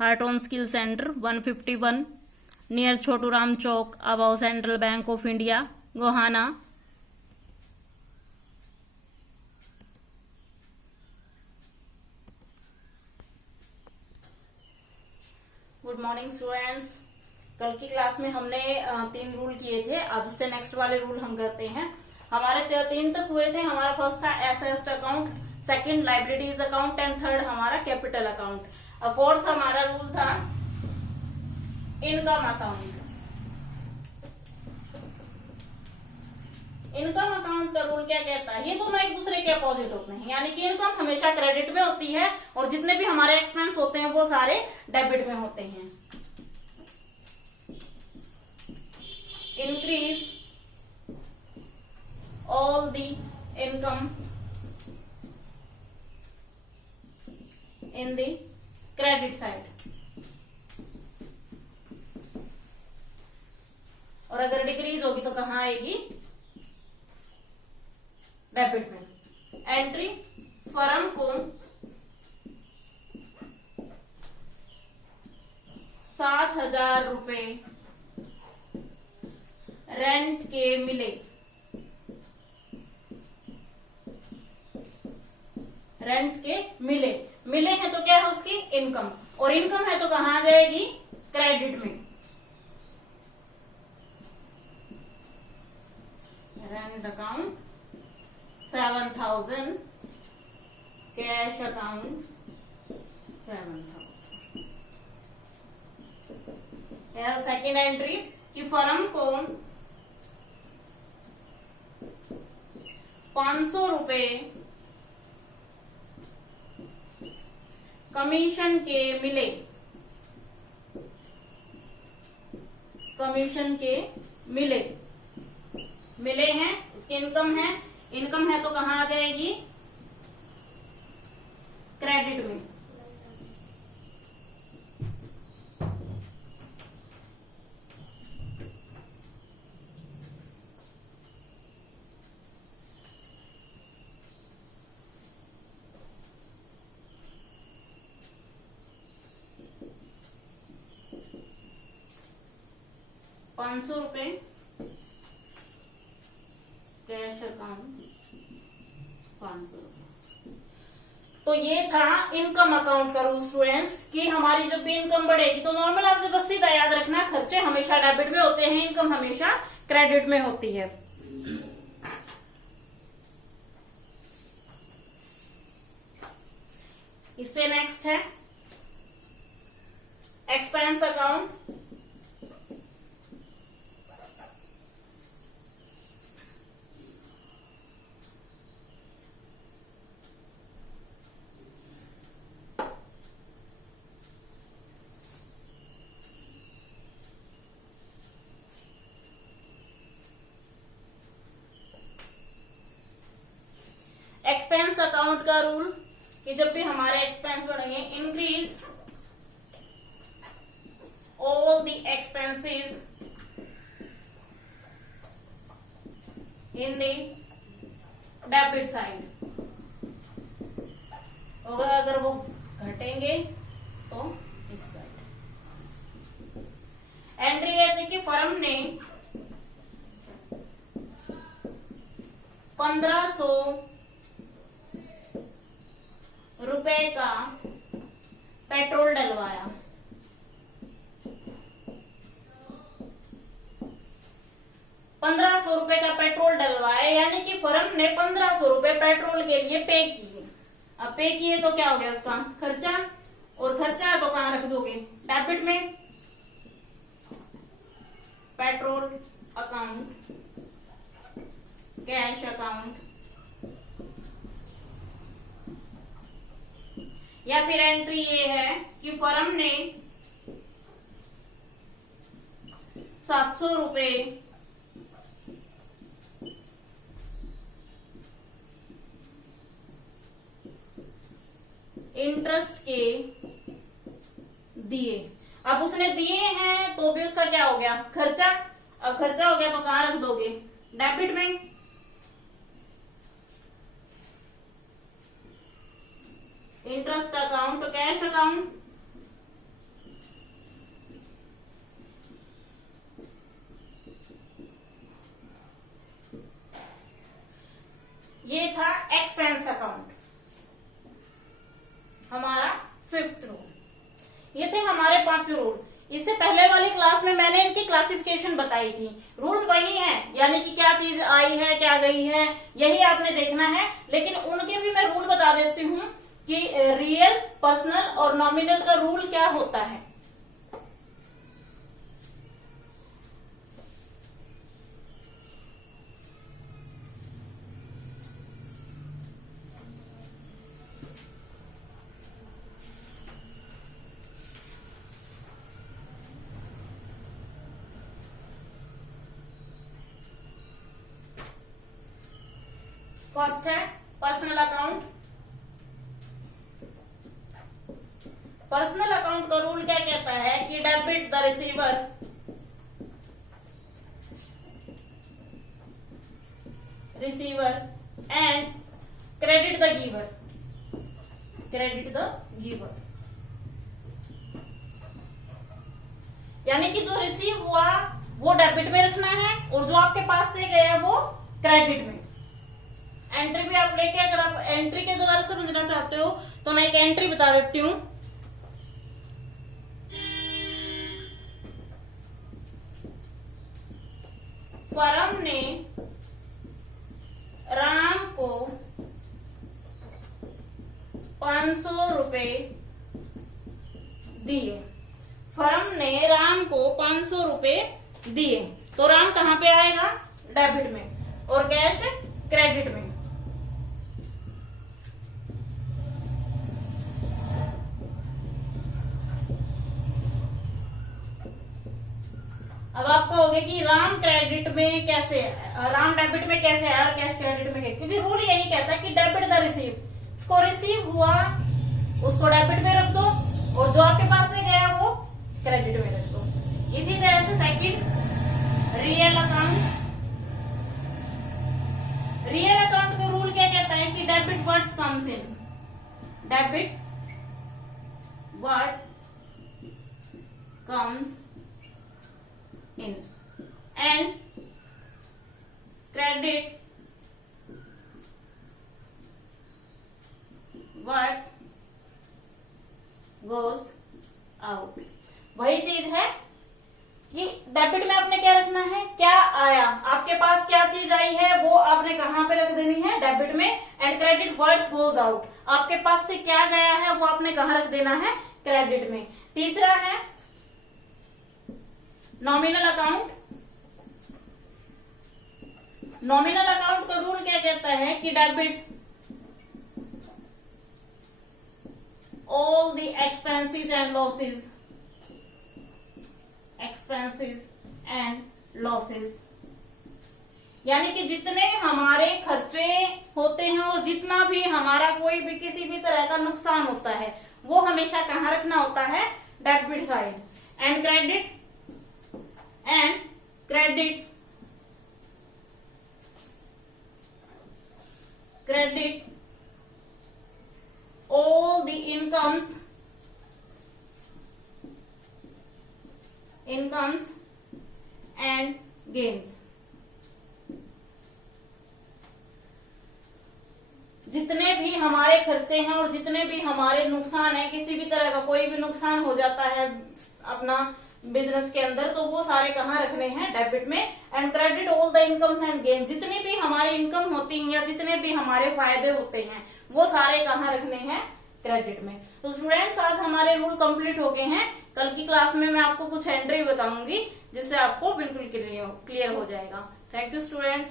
Heart on skill centre 151 near Chhotu Ram Chowk above Central Bank of India Gohana. Good morning students. कल की class में हमने 3 rule किए थे, आज उससे नेक्स्ट वाले रूल हम करते हैं। हमारे 3 तक हुए थे। हमारा फर्स्ट था asset account, second liabilities account and third हमारा कैपिटल अकाउंट। अब फोर्थ हमारा रूल था इनकम अकाउंट। इनकम अकाउंट का रूल क्या कहता है, ये दोनों एक दूसरे के अपोजिट होते हैं, यानी कि इनकम हमेशा क्रेडिट में होती है और जितने भी हमारे एक्सपेंस होते हैं वो सारे डेबिट में होते हैं। Increase all the income in the credit side, और अगर डिक्रीज होगी तो कहां आएगी, डेबिट में। एंट्री, फर्म को 7,000 रुपए रेंट के मिले। रेंट के मिले हैं तो क्या है उसकी इनकम, और इनकम है तो कहां आ जाएगी, क्रेडिट में। Rent account 7,000, cash account 7,000। Second entry कि फर्म को 500 रुपए कमीशन के मिले। कमीशन के मिले हैं, उसकी इनकम है। इनकम है तो कहां आ जाएगी, क्रेडिट में। ₹500 कैश अकाउंट 500। तो ये था इनकम अकाउंट का रूल स्टूडेंट्स, कि हमारी जब भी इनकम बढ़ेगी तो नॉर्मल आपने बस सीधा याद रखना, खर्चे हमेशा डेबिट में होते हैं, इनकम हमेशा क्रेडिट में होती है। इससे नेक्स्ट है एक्सपेंस अकाउंट। एक्सपेंस अकाउंट का रूल कि जब भी हमारे एक्सपेंस बढ़ेंगे, increase all the expenses in the debit side, और अगर वो घटेंगे तो इस साइड। एंट्री रहती कि फर्म ने 1,500 रुपए का पेट्रोल डलवाया। 1,500 रुपए का पेट्रोल डलवाया, यानी कि फर्म ने 1,500 रुपए पेट्रोल के लिए पे किए। अब पे किए तो क्या हो गया, उसका खर्चा, और खर्चा तो कहां रख दोगे, डेबिट में। पेट्रोल अकाउंट, कैश अकाउंट, या फिर एंट्री ये है कि फर्म ने 700 रुपए इंटरेस्ट के दिए। अब उसने दिए हैं तो भी उसका क्या हो गया, खर्चा। अब खर्चा हो गया तो कहां रख दोगे, डेबिट में। इंटरेस्ट अकाउंट, कैश अकाउंट, ये थे हमारे 5 रूल। इससे पहले वाली क्लास में मैंने इनकी क्लासिफिकेशन बताई थी। रूल वही है, यानी कि क्या चीज आई है क्या गई है यही आपने देखना है, लेकिन उनके भी मैं रूल बता देती हूँ कि रियल, पर्सनल और नॉमिनल का रूल क्या होता है। फर्स्ट है पर्सनल अकाउंट। पर्सनल अकाउंट का रूल क्या कहता है कि debit the receiver and credit the giver. यानी कि जो रिसीव हुआ वो डेबिट में रखना है और जो आपके पास से गया वो क्रेडिट में। एंट्री भी आप लेके, अगर आप एंट्री के द्वारा समझना चाहते हो तो मैं एक एंट्री बता देती हूं। फर्म ने राम को 500 रुपए दिए। फर्म ने राम को 500 रुपए दिए, तो राम कहां पे आएगा? डेबिट में, और कैश क्रेडिट में। अब आप कहोगे कि राम क्रेडिट में कैसे, राम डेबिट में कैसे है और कैश क्रेडिट में? क्योंकि रूल यही कहता है कि डेबिट द रिसीव, इसको रिसीव हुआ उसको डेबिट में रख दो और जो आपके पास से गया वो क्रेडिट में रख दो। इसी तरह से second real account. Real account का रूल क्या कहता है कि debit what comes in, debit what comes in and credit what goes out। वही चीज है कि डेबिट में आपने क्या रखना है, क्या आया, आपके पास क्या चीज आई है वो आपने कहां पे रख देनी है? डेबिट में। And credit words goes out, आपके पास से क्या गया है वो आपने कहां रख देना है? क्रेडिट में। तीसरा है नॉमिनल अकाउंट। नॉमिनल अकाउंट का रूल क्या कहता है कि debit all the expenses and losses, यानी कि जितने हमारे खर्चे होते हैं और जितना भी हमारा कोई भी किसी भी तरह का नुकसान होता है वो हमेशा कहां रखना होता है? Debit side. And credit all the incomes and gains। जितने भी हमारे खर्चे हैं और जितने भी हमारे नुकसान है, किसी भी तरह का कोई भी नुकसान हो जाता है अपना बिजनेस के अंदर, तो वो सारे कहाँ रखने हैं? डेबिट में। And credit all the incomes and gain, जितनी भी हमारी इनकम होती है या जितने भी हमारे फायदे होते हैं वो सारे कहाँ रखने हैं? क्रेडिट में। तो स्टूडेंट्स आज हमारे रूल कंप्लीट हो गए हैं। कल की क्लास में मैं आपको कुछ एंट्री बताऊंगी जिससे आपको बिल्कुल क्लियर हो जाएगा। Thank you students.